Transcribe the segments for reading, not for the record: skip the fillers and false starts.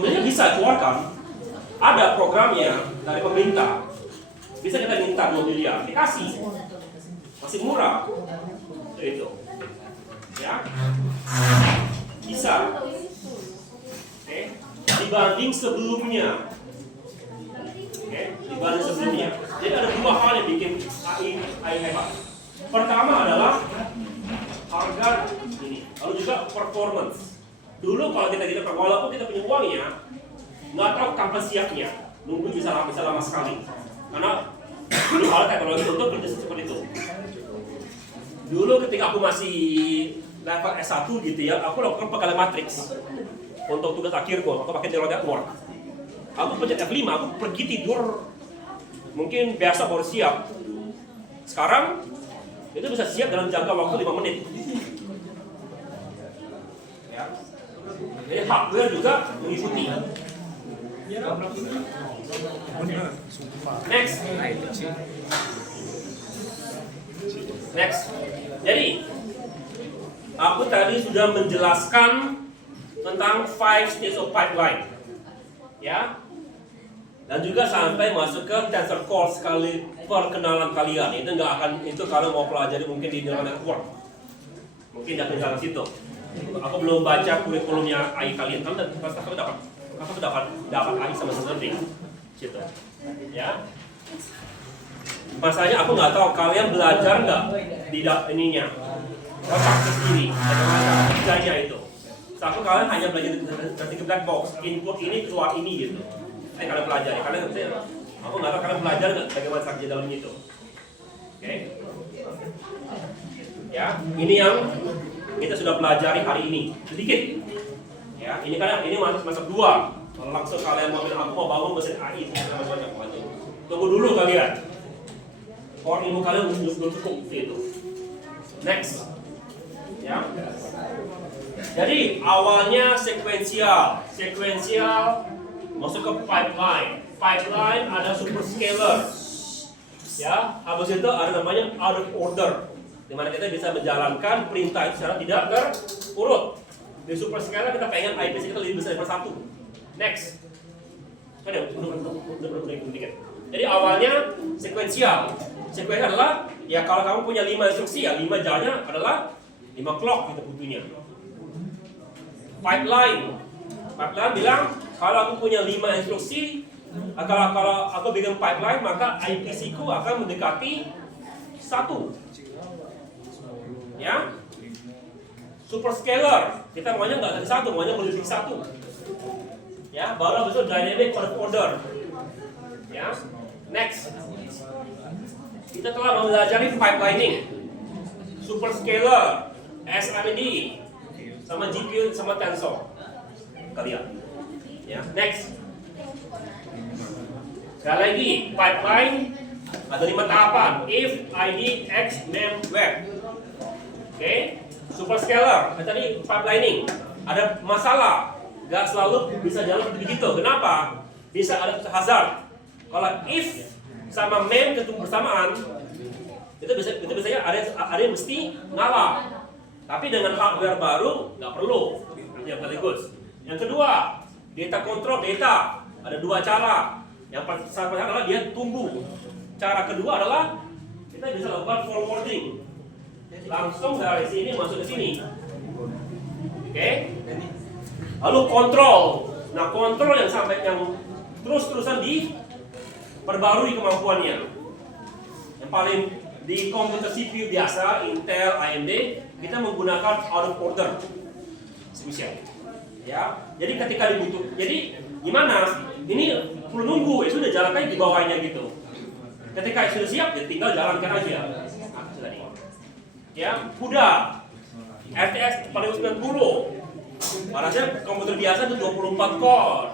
Sebenarnya bisa keluarkan, ada programnya dari pemerintah. Bisa kita minta 2 miliar, dikasih, masih murah. Itu, ya, bisa. Oke, dibanding sebelumnya. Oke, dibanding sebelumnya. Jadi ada 2 hal yang bikin AI hebat. Pertama adalah harga ini, lalu juga performance. Dulu kalau kita tidak, walaupun kita punya uangnya, nggak tahu kapan siapnya, nunggu bisa lama sekali. Karena dulu ada teknologi untuk kerja seperti itu. Dulu ketika aku masih level S1 gitu ya, aku lakukan pengalian matriks untuk tugas akhirku, aku pakai neural network. Aku pencet F5, aku pergi tidur, mungkin biasa baru siap. Sekarang itu bisa siap dalam jangka waktu 5 menit. Ya. Jadi hardware juga mengikuti. Next. Jadi aku tadi sudah menjelaskan tentang 5 stages of pipeline, ya, dan juga sampai masuk ke tensor core sekali perkenalan kalian. Itu nggak akan, itu kalian mau pelajari mungkin di neural network, mungkin tidak tinggal di situ. Aku belum baca kurikulumnya AI kalian, kamu dapat AI sama seperti situ, ya. Masalahnya aku nggak tahu kalian belajar nggak di ininya otak sendiri, bagaimana kerjanya itu. Satu kalian hanya belajar dari black box, input ini keluar ini gitu. Ini kalian pelajari, kalian aku nggak tahu kalian belajar nggak bagaimana kerja dalam itu. Oke, ya, ini yang kita sudah pelajari hari ini sedikit. Ya, ini kan ini masuk 2. Langsung kalian mau bilang aku mau bangun mesin AI, tunggu dulu kalian. Core ilmu kalian belum cukup itu. Next, ya. Jadi awalnya sekuensial masuk ke pipeline. Pipeline ada superscalar, ya. Habis itu ada namanya out of order, di mana kita bisa menjalankan perintah itu secara tidak terurut. Di superscalar kita pengen IPC kita lebih besar daripada 1. Next, kan ya, dikit. Jadi awalnya sekuensial. Sekuensial adalah, ya kalau kamu punya 5 instruksi, ya 5 jalannya adalah 5 clock gitu butuhnya. Pipeline bilang kalau aku punya 5 instruksi, kalau aku bikin pipeline maka IPC ku akan mendekati 1. Ya. Superscalar, kita maunya nggak dari 1, maunya melebihi 1. Ya, baru habis itu dynamic out of order. Ya. Next, kita telah mempelajari pipelining, superscalar, SMD, sama GPU sama tensor kalian. Ya. Next, sekali lagi pipeline ada 5 tahapan: if, id, x, name, web. Oke, superscalar tadi pipelining ada masalah, nggak selalu bisa jalan seperti begitu. Kenapa? Bisa ada hazard. Kalau if sama main ketemu bersamaan, itu biasanya ada yang mesti ngalah. Tapi dengan hardware baru nggak perlu yang sekaligus. Yang kedua, data control data ada 2 cara. Yang pertama adalah dia tunggu. Cara kedua adalah kita bisa lakukan forwarding, langsung dari sini masuk ke sini. Oke? Lalu kontrol. Nah, kontrol yang sampai yang terus-terusan diperbarui kemampuannya. Yang paling di komputer CPU biasa, Intel, AMD, kita menggunakan out of order. Spesial. Ya. Jadi ketika dibutuhkan, jadi gimana? Ini perlu nunggu, ya sudah jalankan di bawahnya gitu. Ketika sudah siap, ya tinggal jalankan aja. Ya, CUDA, RTS paling 90. Padahal komputer biasa itu 24 core,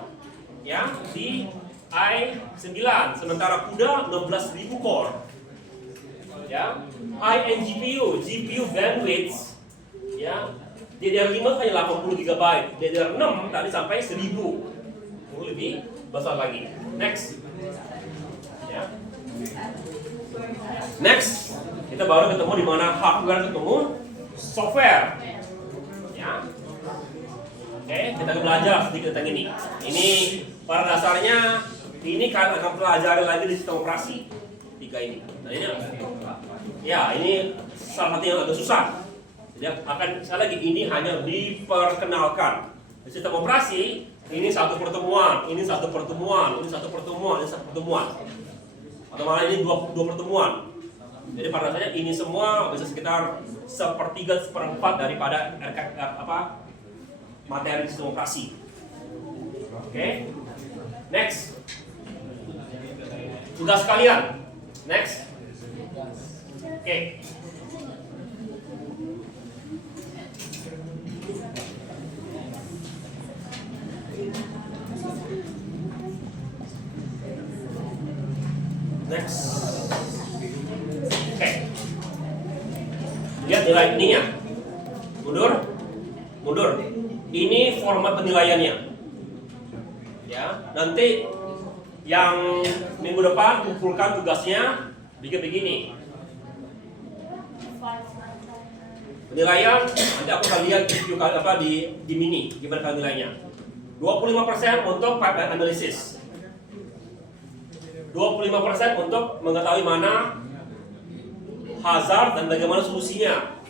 ya, di i9. Sementara CUDA 16.000 core. Ya, high-end GPU bandwidth, ya, DDR5 hanya 80 GB, DDR6 tadi sampai 1000, lebih besar lagi. Next, ya. Next, kita baru ketemu di mana hardware ketemu software, ya. Oke, kita belajar sedikit tentang ini. Ini pada dasarnya ini kalian akan pelajari lagi di sistem operasi 3 ini. Nah ini, ya ini salah satu yang agak susah. Jadi akan sekali lagi ini hanya diperkenalkan. Di sistem operasi ini satu pertemuan, ini satu pertemuan, ini satu pertemuan, ini satu pertemuan. Atau malah ini dua pertemuan. Jadi pada dasarnya ini semua bisa sekitar 1/3, 1/4 daripada materi sistem operasi. Oke, next. Tugas kalian. Next. Oke. Next. Oke. Lihat nilai ininya. Mundur. Mundur. Ini format penilaiannya. Ya, nanti yang minggu depan kumpulkan tugasnya bikin begini. Penilaian nanti aku akan lihat di mini gimana nilainya. 25% untuk pipeline analysis. 25% untuk mengetahui mana hazard dan bagaimana solusinya.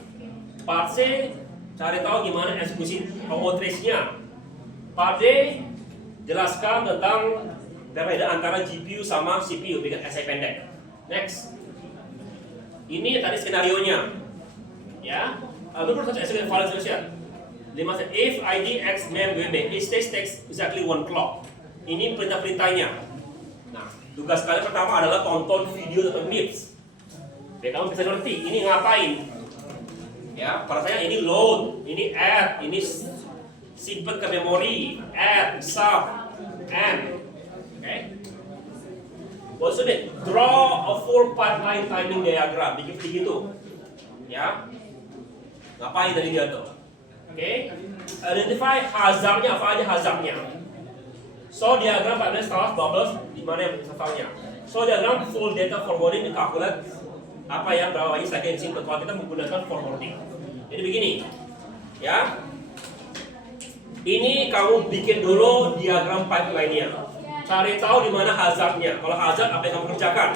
Part C, cari tahu gimana eksekusi trace-nya. Part D, jelaskan tentang perbedaan antara GPU sama CPU, bikin essay pendek. Next. Ini tadi skenario-nya. Ya. Menurut satu essay evaluation. 5 if ID X mem WB, it takes exactly 1 clock. Ini perintah-perintahnya. Nah, tugas kalian pertama adalah tonton video tentang MIPS. Biar kamu bisa ngerti ini ngapain. Ya, pada saya ini load, ini add, ini simpan ke memori, add, sub, and. Okay. What's it? Draw a full pipeline timing diagram. Bikin begitu. Ya. Ngapain tadi dia tuh? Oke. Identify hazardnya, apa aja hazardnya. So diagram pipeline status bubbles di mana yang misalnya. So diagram full data forwarding di calculate apa yang berapa banyak second simple kalau kita menggunakan forwarding. Jadi begini. Ya. Ini kamu bikin dulu diagram pipeline-nya. Cari tahu di mana hazardnya. Kalau hazard apa yang kamu kerjakan?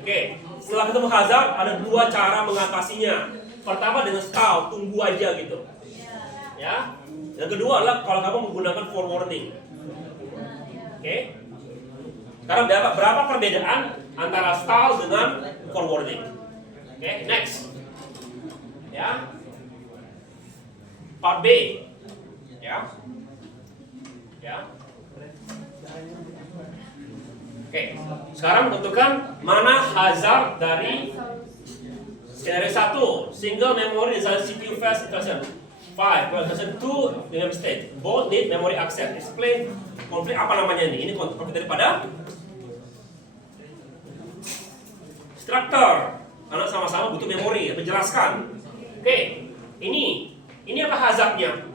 Oke. Setelah ketemu hazard, ada 2 cara mengatasinya. Pertama dengan stall, tunggu aja gitu. Ya. Yang kedua adalah kalau kamu menggunakan forwarding. Oke. Sekarang berapa perbedaan antara stall dengan forwarding? Oke, next. Ya. Part B. Ya. Ya. Oke, sekarang tentukan mana hazard dari skenario 1, single memory design CPU fast instruction. 5, version 2, dengan state. Both need memory access. Explain konflik apa namanya ini? Ini konflik daripada structure. Karena sama-sama butuh memori, menjelaskan. Oke, ini apa hazardnya?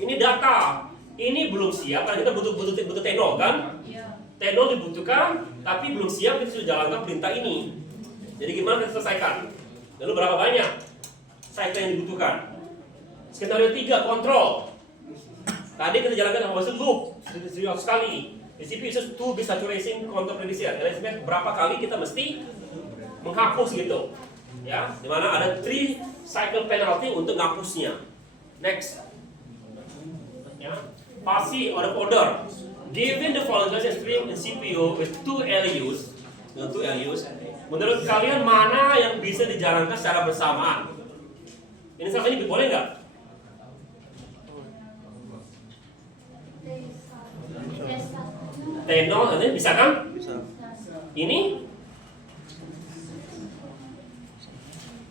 Ini data. Ini belum siap, kan kita butuh tenor kan? Tenor dibutuhkan, tapi belum siap kita sudah jalankan perintah ini. Jadi gimana kita selesaikan? Lalu berapa banyak cycle yang dibutuhkan? Skenario 3, kontrol. Tadi kita jalankan apa maksud loop, serius sekali. Di CPU itu bisa saturation control prediction. Berapa kali kita mesti menghapus gitu. Ya, dimana ada 3 cycle penalty untuk menghapusnya. Next. Ya. Passy order. Given the following stream in CPU with 2 LUs, menurut kalian mana yang bisa dijalankan secara bersamaan? Ini sama ini boleh nggak? Tenor, nanti bisa kan? Bisa. Ini?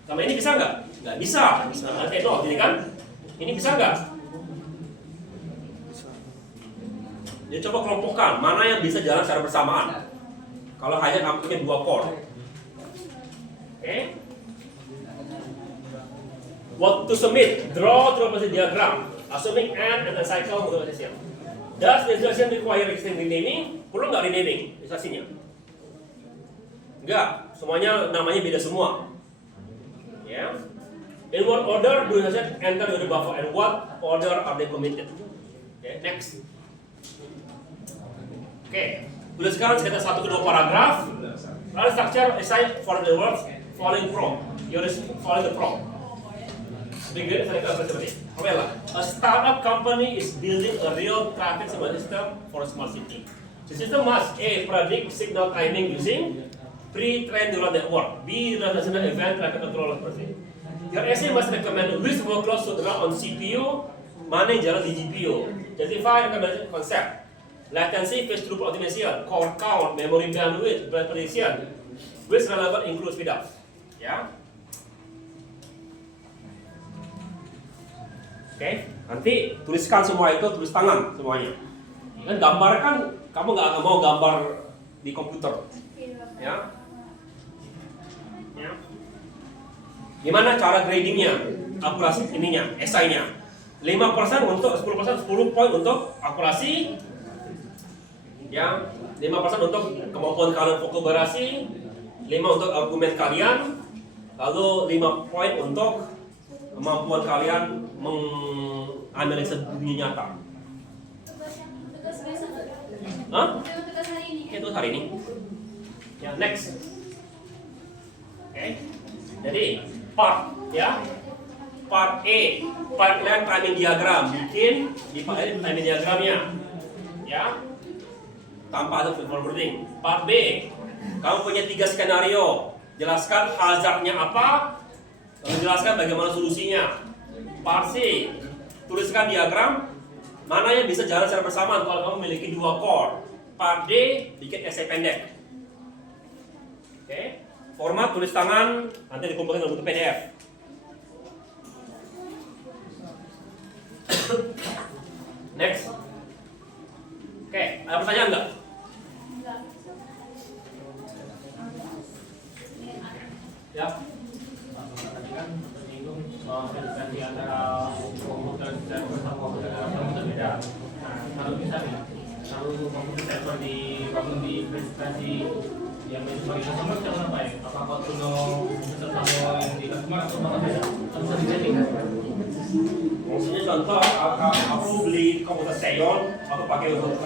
Sama ini bisa nggak? Nggak bisa. Tenor, jadi kan? Ini bisa nggak? Jadi coba kelompokkan mana yang bisa jalan secara bersamaan. Kalau hanya kamu punya 2 core. Oke. What to submit? Draw through diagram. Assuming and a cycle modelization. Does the instruction require extended renaming? Perlu nggak renaming instruksinya? Enggak. Semuanya namanya beda semua. Ya. In what order do you enter the buffer and what order are they committed? Okay, next. Okay, tuliskan sekitar 1 ke 2 paragraf. Lalu structure assign for the words following prompt. You are following the prompt. Begin seperti well, a startup company is building a real traffic system for a small city. The system must A. predict signal timing using pre-trained neural network. B. Relational event traffic control process. Your essay must recommend which workload should run on CPU, mana yang jalan di GPU. Justify recommendation concept. Latency, page throughput optimization, core count, memory bandwidth, prediction, which relevant include speed up. Ya. Oke, nanti tuliskan semua itu, tulis tangan semuanya. Kan gambar kan, kamu nggak mau gambar di komputer, ya. Ya. Gimana cara gradingnya, akurasi ininya, esainya? 5% untuk 10%, 10 poin untuk akurasi, ya. 5% untuk kemampuan kalian vokabulasi, 5 untuk argumen kalian, lalu 5 poin untuk kemampuan kalian menganalisa dunia nyata. Hah? Itu hari ini. Ya, next. Oke. Jadi part, ya. Part A, pipeline timing diagram. Bikin di timing diagramnya, ya. Tanpa ada forwarding. Part B, kamu punya 3 skenario. Jelaskan hazardnya apa, menjelaskan bagaimana solusinya. Part C, tuliskan diagram mana yang bisa jalan secara bersamaan kalau kamu memiliki 2 core. Part D, bikin esai pendek. Oke, format tulis tangan nanti dikumpulkan dalam bentuk PDF. Next. Oke, ada pertanyaan nggak? Ya. Di antara komputer dan komputer beda. Kalau misalnya kalau komputer server dibangun di presentasi yang sebagai customer kita apa ya? Apakah kuno server yang di customer atau apa beda? Harus disetting. Maksudnya contoh, aku beli komputer Xeon, aku pakai untuk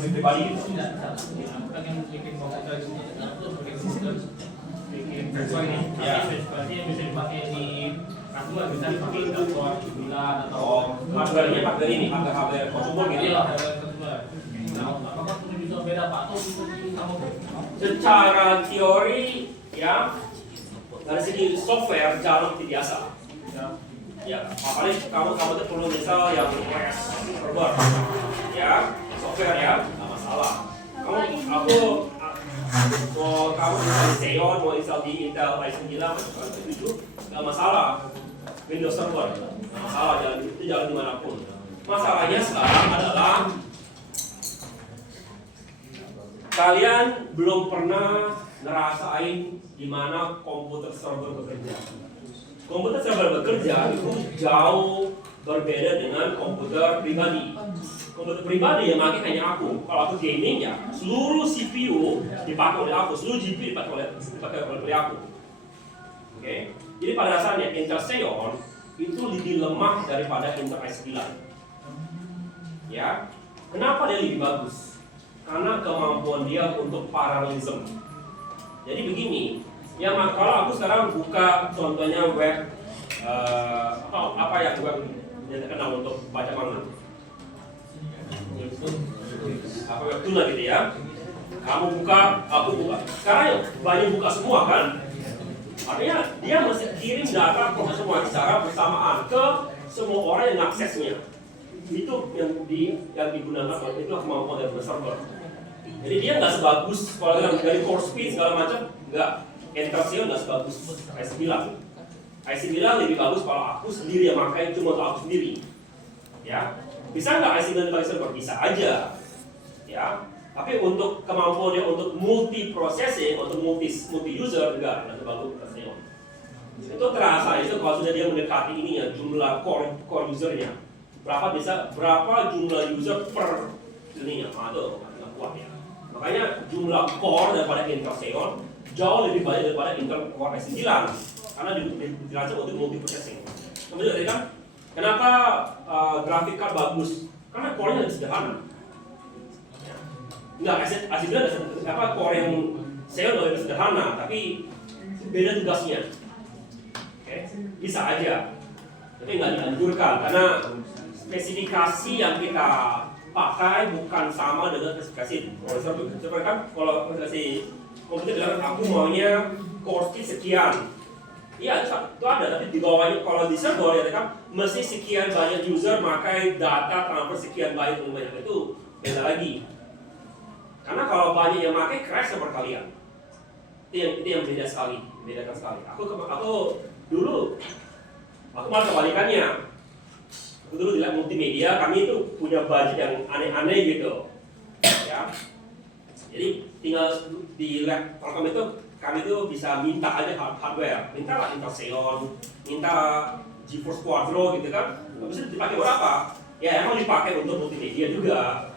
pribadi. Tidak, aku kan yang bikin komputer itu sebagai komputer bikin virtual ini. Berarti yang bisa dipakai di customer, bisa dipakai di kantor, di bulan atau hardware-nya pakai ini, hardware konsumer gitu ya. Apakah itu bisa beda Pak? Atau sama? Secara teori ya, dari segi software jauh lebih biasa. Ya, apalagi kamu itu perlu misal yang OS server, ya, software ya, nggak masalah. Kamu install Xeon, mau install di Intel i9 macam itu nggak masalah. Windows Server nggak masalah, jalan dimanapun. Masalahnya sekarang adalah kalian belum pernah ngerasain gimana komputer server bekerja. Komputer server bekerja itu jauh berbeda dengan komputer pribadi. Komputer pribadi yang pakai hanya aku. Kalau aku gaming ya, seluruh CPU dipakai oleh aku, seluruh GPU dipakai oleh aku. Oke. Jadi pada dasarnya Intel Xeon itu lebih lemah daripada Intel i9. Ya. Kenapa dia lebih bagus? Karena kemampuan dia untuk paralelism. Jadi begini, ya kalau aku sekarang buka contohnya web apa ya web yang terkenal untuk baca manga. Apa web tuna gitu ya. Kamu buka, aku buka. Sekarang ya banyak buka semua kan? Artinya dia mesti kirim data proses semua secara bersamaan ke semua orang yang aksesnya. Itu yang digunakan itu kemampuan dari server. Jadi dia nggak sebagus kalau dari core speed segala macam, nggak. Intel Xeon nggak sebagus i9. i9 lebih bagus kalau aku sendiri yang pakai, cuma untuk aku sendiri. Ya, bisa nggak i9 dipakai server? Bisa aja. Ya, tapi untuk kemampuannya untuk multi processing, untuk multi user enggak sebagus Xeon. Itu terasa itu kalau sudah dia mendekati ini ya jumlah core usernya. Berapa jumlah user per ininya? Itu nggak kuat ya. Makanya jumlah core daripada Intel Xeon jauh lebih banyak daripada Intel Core i9 karena dirancang untuk multi processing. Kemudian tadi kan Kenapa grafik card bagus? Karena core-nya lebih sederhana. Enggak, asli bilang core yang Xeon lebih sederhana, tapi beda tugasnya. Oke, bisa aja, tapi nggak dianjurkan karena spesifikasi yang kita pakai bukan sama dengan spesifikasi prosesor. Seperti kan kalau spesifikasi komputer bilang aku maunya core speed sekian. Iya, itu ada, tapi di bawahnya kalau di server ya kan mesti sekian banyak user pakai data transfer sekian banyak itu beda lagi. Karena kalau banyak yang pakai crash seperti kalian. Itu yang beda sekali, bedakan sekali. Aku dulu malah kebalikannya. Aku dulu di lab multimedia, kami itu punya budget yang aneh-aneh gitu. Ya. Jadi tinggal di lab Telkom itu kami itu bisa minta aja hardware, minta lah Intel Xeon, minta GeForce Quadro gitu kan. Bisa dipakai buat apa? Ya emang dipakai untuk multimedia juga.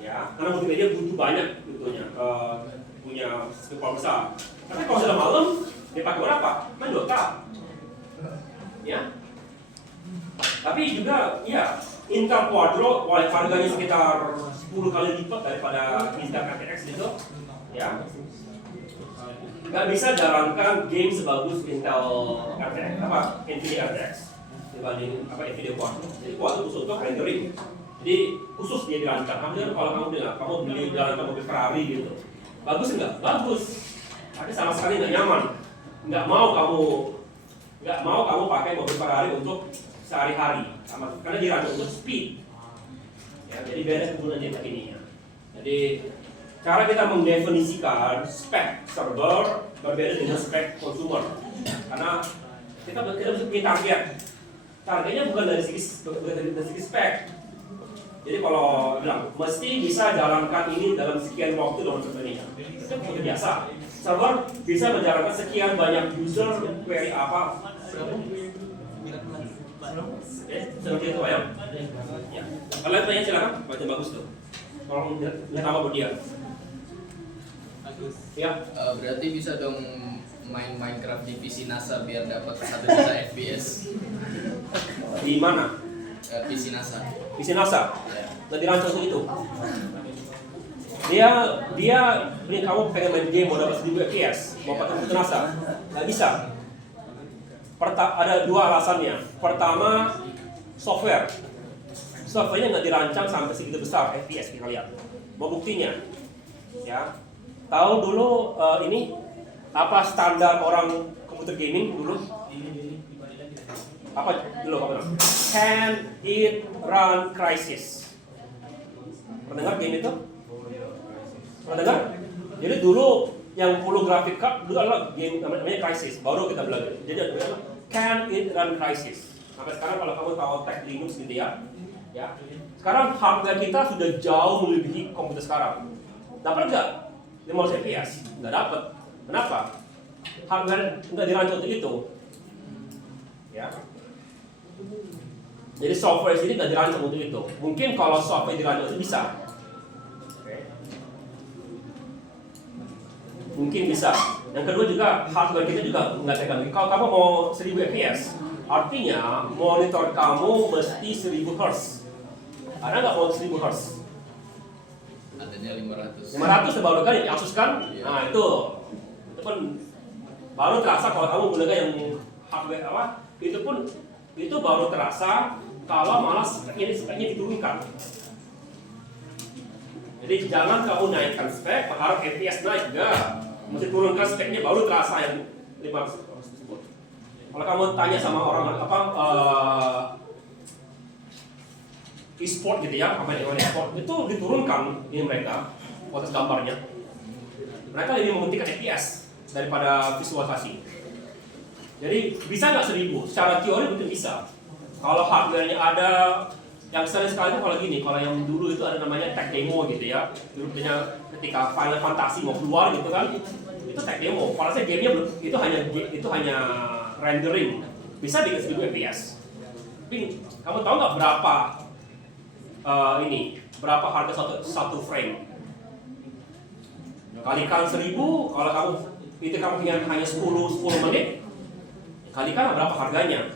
Ya, karena multimedia butuh banyak butuhnya, punya skala besar. Tapi kalau sudah malam, dipakai buat apa? Main Dota. Ya. Tapi juga ya Intel Quadro harganya sekitar 10 kali lipat daripada Intel RTX gitu. Ya. Nggak bisa jalankan game sebagus Intel RTX Nvidia RTX dibanding Nvidia Quadro. Jadi Quadro khusus untuk rendering. Jadi khusus dia dirancang. Kalau kamu bilang kamu beli jalankan mobil Ferrari gitu, bagus nggak? Bagus. Tapi sama sekali nggak nyaman. Nggak mau kamu pakai mobil Ferrari untuk sehari-hari, karena dirancang untuk speed. Ya, jadi beda kegunaannya ininya. Jadi cara kita mendefinisikan spek server berbeda dengan spek consumer, karena kita punya target. Targetnya bukan dari segi spek. Jadi kalau bilang mesti bisa jalankan ini dalam sekian waktu dalam contohnya, itu seperti biasa. Server bisa menjalankan sekian banyak user query apa. Seperti itu ya. Kalian tanya silakan, baca bagus tuh. Tolong lihat apa buat dia. Ya. Berarti bisa dong main Minecraft di PC NASA biar dapat 1 juta FPS. Di mana? PC NASA. PC NASA. Ya. Nggak dirancang untuk itu. Dia ini kamu pengen main game mau dapat 1000 FPS, mau pakai komputer NASA, nggak bisa. Ada dua alasannya. Pertama, softwarenya nggak dirancang sampai segitu besar FPS kita lihat. Mau buktinya, ya. Tahu dulu ini apa standar orang komputer gaming dulu? Apa dulu kamu bilang? Can it run Crysis? Pernah dengar game itu? Pernah dengar? Jadi dulu yang full graphic card dulu adalah game namanya Crysis. Baru kita belajar. Jadi ada Can it run Crysis? Sampai sekarang kalau kamu tahu tech Linux gitu ya. Sekarang hardware kita sudah jauh melebihi komputer sekarang. Dapat nggak 15 FPS? Nggak dapat. Kenapa? Hardware nggak dirancang untuk itu. Ya. Jadi software sini nggak dirancang untuk itu. Mungkin kalau software dirancang itu bisa. Mungkin bisa. Yang kedua juga hardware kita juga nggak tegang. Kalau kamu mau 1000 fps, artinya monitor kamu mesti 1000 Hz. Ada nggak mau 1000 Hz? Adanya 500. 500 baru kan yang Asus kan? Iya. Nah itu pun baru terasa kalau kamu gunakan yang hardware apa? Itu baru terasa kalau malah speknya diturunkan. Jadi jangan kamu naikkan spek, berharap FPS naik, enggak. Mesti turunkan speknya baru terasa yang 500 tersebut. Kalau kamu tanya sama orang apa e-sport gitu ya, apa yang e-sport itu diturunkan ini mereka kualitas gambarnya. Mereka lebih mementingkan FPS daripada visualisasi. Jadi bisa nggak 1000? Secara teori mungkin bisa. Kalau hardware-nya ada, yang sering sekali itu kalau gini, kalau yang dulu itu ada namanya tech demo gitu ya. Dulu ketika Final Fantasy mau keluar gitu kan, itu tech demo. Kalau saya gamenya itu hanya rendering, bisa bikin 1000 fps. Tapi kamu tahu nggak berapa berapa harga satu frame? Kalikan 1000, kalau kamu hanya 10 menit, kalikan berapa harganya?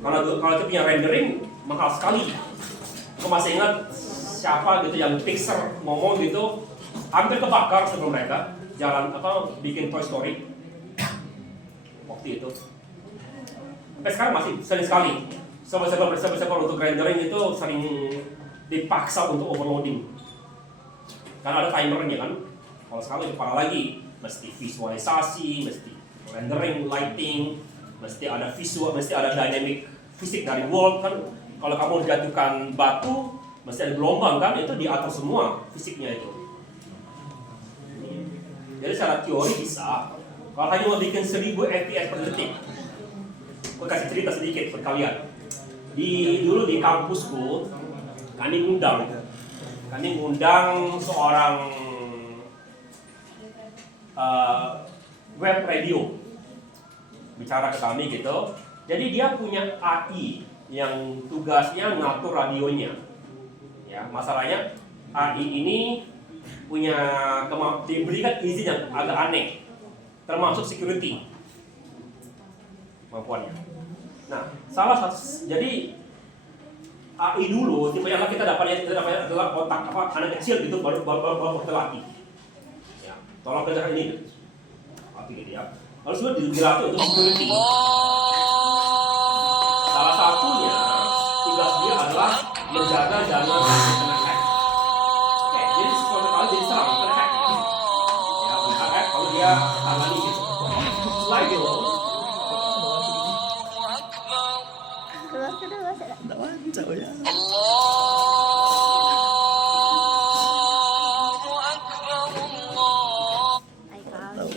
Kalau kita punya rendering mahal sekali. Aku masih ingat siapa gitu yang Pixar ngomong gitu, hampir kebakar sebelum mereka jalan bikin Toy Story waktu itu. Sampai sekarang masih sering sekali server untuk rendering itu sering dipaksa untuk overloading karena ada timernya kan. Kalau sekarang parah lagi, mesti visualisasi, mesti rendering, lighting, mesti ada visual, mesti ada dynamic fisik dari world kan. Kalau kamu jatuhkan batu, mesti ada gelombang kan, itu diatur semua fisiknya itu. Jadi secara teori bisa. Kalau hanya mau bikin 1000 fps per detik, aku kasih cerita sedikit buat kalian. Dulu di kampusku, kami ngundang seorang web radio bicara ke kami gitu. Jadi dia punya AI yang tugasnya ngatur radionya. Ya, masalahnya AI ini diberikan izin yang agak aneh, termasuk security kemampuannya. Nah, jadi AI dulu, tipenya kita dapatnya adalah otak anak kecil gitu baru terlatih. Ya, tolong kerjakan ini, latih gitu ya. Lalu sudah dilatih untuk security. Salah satunya tugas dia adalah menjaga jangan kena hack. Oke, jadi suatu kali jadi serang kena hack. Ya, kena hack kalau dia tangani gitu. Setelah itu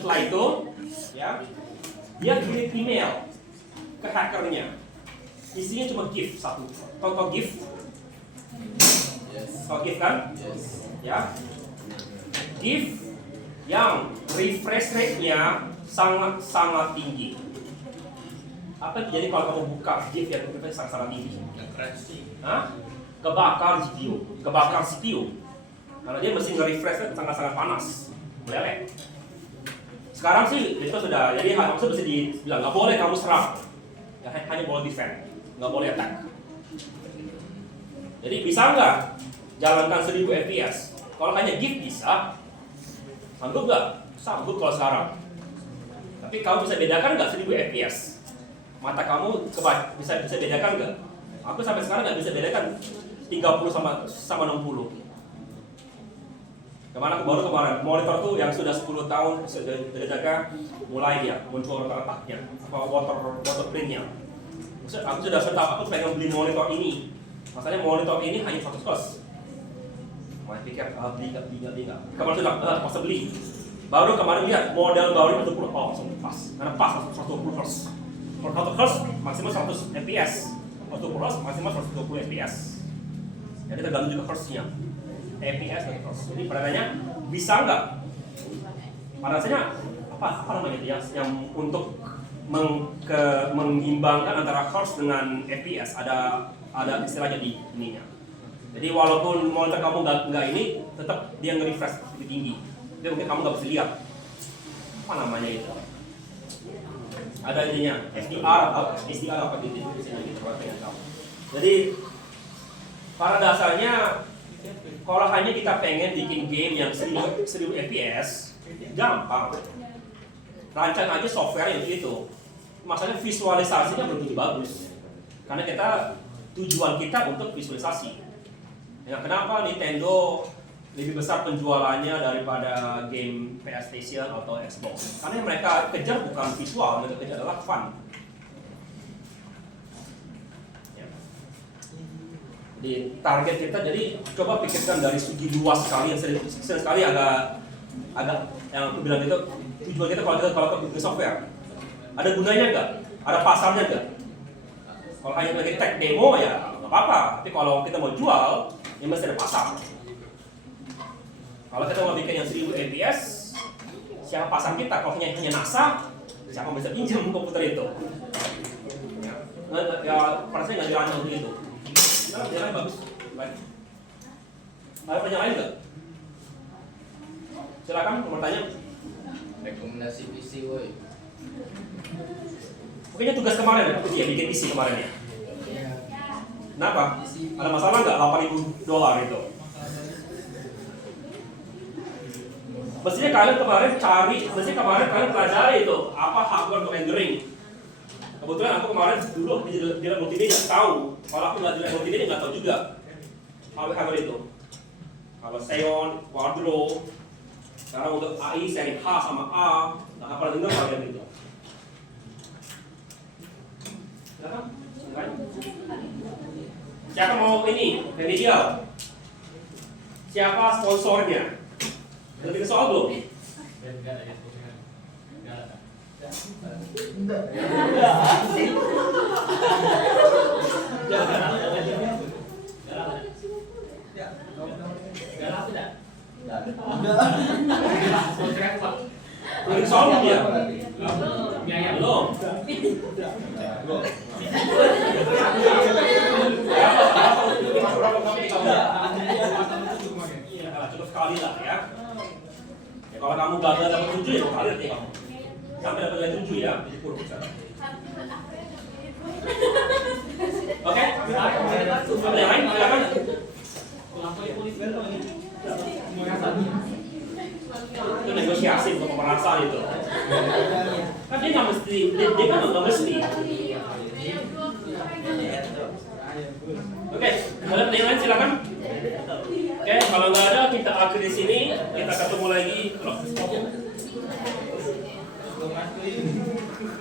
setelah itu, ya, dia kirim email ke hackernya. Isinya cuma GIF satu. Contoh GIF. Yes. Contoh GIF kan? Yes. Ya. GIF yang refresh rate-nya sangat tinggi. Apa yang terjadi kalau kamu buka GIF yang refresh sangat tinggi? Hah? Kebakar CPU. Karena dia mesin nge-refresh sangat panas, meleleh. Sekarang sih itu sudah, jadi maksud bisa dibilang nggak boleh kamu serang, ya, hanya boleh defend, nggak boleh attack. Jadi bisa nggak jalankan 1000 fps? Kalau hanya GIF bisa, sanggup nggak? Sanggup kalau sekarang. Tapi kamu bisa bedakan nggak 1000 fps? Mata kamu bisa bedakan nggak? Aku sampai sekarang nggak bisa bedakan 30 sama 60. Kemana aku baru kemarin monitor tuh yang sudah 10 tahun sudah jaga mulai dia muncul retaknya water printnya. Aku sudah tahu aku pengen beli monitor ini. Masalahnya monitor ini hanya 100 Hz. Mau pikir beli nggak. Kemarin sudah masa beli. Baru kemarin lihat model baru 120, langsung pas. Karena pas 120 Hz. Kalau 100 Hz maksimal 100 fps. 120 Hz maksimal 120 fps. Jadi tergantung juga Hz-nya. fps dan Hz. Jadi pertanyaannya bisa nggak? Rasanya apa namanya dia yang untuk mengimbangkan antara Hz dengan fps ada istilahnya di ininya. Jadi walaupun monitor kamu nggak ini, tetap dia nge-refresh lebih tinggi. Jadi mungkin kamu nggak bisa lihat apa namanya itu. Ada ininya SDR apa gitu. Jadi pada dasarnya kalau hanya kita pengen bikin game yang 1000 fps, gampang. Rancang aja software yang gitu. Masalahnya visualisasinya belum tentu bagus. Karena tujuan kita untuk visualisasi. Ya, kenapa Nintendo lebih besar penjualannya daripada game PlayStation atau Xbox? Karena yang mereka kejar bukan visual, mereka kejar adalah fun. Di target kita, jadi coba pikirkan dari segi luas sekali yang sering sekali agak yang aku bilang itu tujuan kita kalau bikin software ada gunanya nggak, ada pasarnya nggak? Kalau hanya lagi tech demo ya nggak apa-apa, tapi kalau kita mau jual ya mesti ada pasar. Kalau kita mau bikin yang 1000 fps, siapa pasar kita? Kalau hanya NASA, siapa bisa pinjam komputer itu? Ya parasnya nggak dirancang begitu. Nah, jalan bagus. Baik. Ada pertanyaan lain nggak? Silakan bertanya. Rekomendasi PC woi. Pokoknya tugas kemarin ya, bikin PC kemarin ya. Kenapa? Ada masalah nggak $8.000 itu? Mestinya kalian kemarin pelajari itu apa hardware rendering. Kebetulan aku kemarin dulu di dalam multimedia tahu, kalau aku nggak di dalam multimedia nggak tahu juga hardware itu. Kalau Xeon, Quadro, sekarang untuk AI seri H sama A, nggak apa dengar kalian itu. Siapa mau ini remedial? Siapa sponsornya? Udah bikin soal belum? Enggak ada ya, enggak ada. Udah bikin soal belum ya? Belum. Cukup sekali lah ya. Ya kalau kamu gagal dapat 7 ya kali nanti kamu. Sampai dapat nilai 7 ya, jadi kurang besar. Oke? Ada yang lain? Silakan. Itu negosiasi untuk pemerasan itu. Kan dia nggak mesti, dia kan nggak mesti. Oke, ada yang lain silakan. Oke, kalau nggak ada kita akhiri di sini. Kita ketemu lagi.